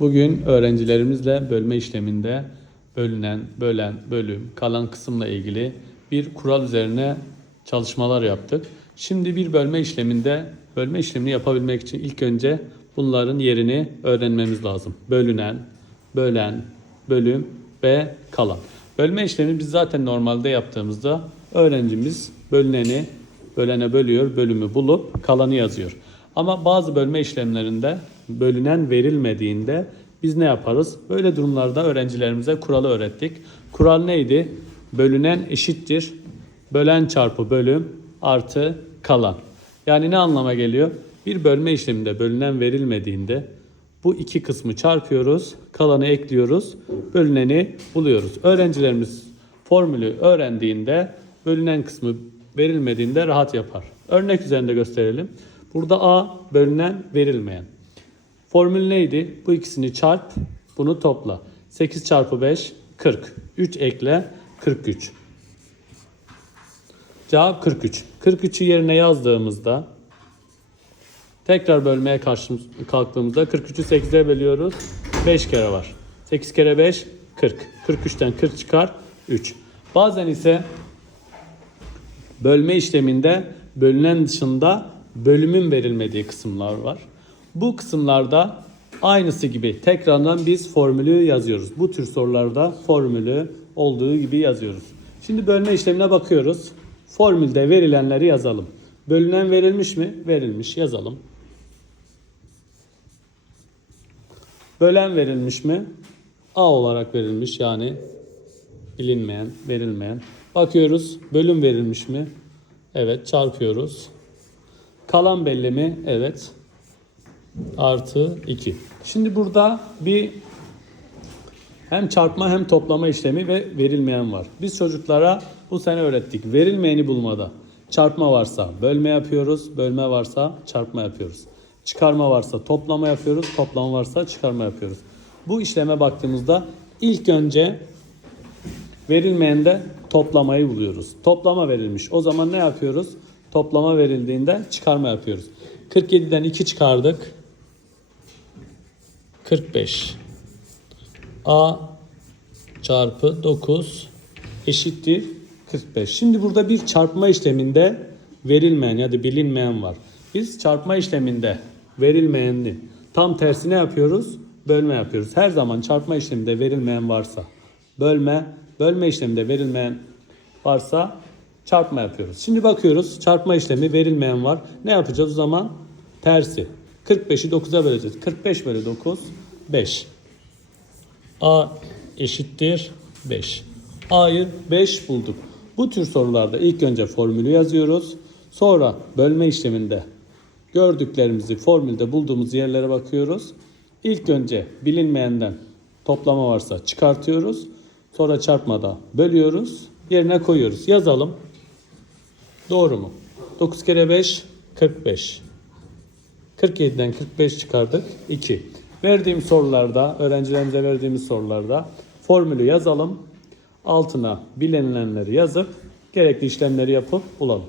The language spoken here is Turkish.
Bugün öğrencilerimizle bölme işleminde bölünen, bölen, bölüm, kalan kısımla ilgili bir kural üzerine çalışmalar yaptık. Şimdi bir bölme işleminde bölme işlemini yapabilmek için ilk önce bunların yerini öğrenmemiz lazım. Bölünen, bölen, bölüm ve kalan. Bölme işlemi biz zaten normalde yaptığımızda öğrencimiz bölüneni bölene bölüyor, bölümü bulup kalanı yazıyor. Ama bazı bölme işlemlerinde bölünen verilmediğinde biz ne yaparız? Böyle durumlarda öğrencilerimize kuralı öğrettik. Kural neydi? Bölünen eşittir. Bölen çarpı bölüm artı kalan. Yani ne anlama geliyor? Bir bölme işleminde bölünen verilmediğinde bu iki kısmı çarpıyoruz, kalanı ekliyoruz, bölüneni buluyoruz. Öğrencilerimiz formülü öğrendiğinde bölünen kısmı verilmediğinde rahat yapar. Örnek üzerinde gösterelim. Burada A bölünen verilmeyen. Formül neydi? Bu ikisini çarp, bunu topla. 8 çarpı 5 40. 3 ekle 43. Cevap 43. 43'ü yerine yazdığımızda tekrar bölmeye karşı kalktığımızda 43'ü 8'e bölüyoruz. 5 kere var. 8 kere 5 40. 43'ten 40 çıkar 3. Bazen ise bölme işleminde bölünen dışında bölümün verilmediği kısımlar var. Bu kısımlarda aynısı gibi tekrardan biz formülü yazıyoruz. Bu tür sorularda formülü olduğu gibi yazıyoruz. Şimdi bölme işlemine bakıyoruz. Formülde verilenleri yazalım. Bölünen verilmiş mi? Verilmiş. Yazalım. Bölen verilmiş mi? A olarak verilmiş yani bilinmeyen, verilmeyen. Bakıyoruz bölüm verilmiş mi? Evet çarpıyoruz. Kalan belli mi? Evet. Artı 2. Şimdi burada bir hem çarpma hem toplama işlemi ve verilmeyen var. Biz çocuklara bu sene öğrettik. Verilmeyeni bulmada. Çarpma varsa bölme yapıyoruz, bölme varsa çarpma yapıyoruz. Çıkarma varsa toplama yapıyoruz, toplama varsa çıkarma yapıyoruz. Bu işleme baktığımızda ilk önce verilmeyende toplamayı buluyoruz. Toplama verilmiş. O zaman ne yapıyoruz? Toplama verildiğinde çıkarma yapıyoruz. 47'den 2 çıkardık. 45. A çarpı 9 eşittir 45. Şimdi burada bir çarpma işleminde verilmeyen ya da bilinmeyen var. Biz çarpma işleminde verilmeyeni tam tersine yapıyoruz, bölme yapıyoruz. Her zaman çarpma işleminde verilmeyen varsa bölme, bölme işleminde verilmeyen varsa çarpma yapıyoruz. Şimdi bakıyoruz çarpma işlemi verilmeyen var. Ne yapacağız o zaman? Tersi. 45'i 9'a böleceğiz. 45 bölü 9 5. A eşittir 5. A'yı 5 bulduk. Bu tür sorularda ilk önce formülü yazıyoruz. Sonra bölme işleminde gördüklerimizi formülde bulduğumuz yerlere bakıyoruz. İlk önce bilinmeyenden toplama varsa çıkartıyoruz. Sonra çarpmada bölüyoruz. Yerine koyuyoruz. Yazalım. Doğru mu? 9 kere 5 45. 47'den 45 çıkardık. 2. Verdiğim sorularda, öğrencilerimize verdiğimiz sorularda formülü yazalım. Altına bilinenleri yazıp gerekli işlemleri yapıp bulalım.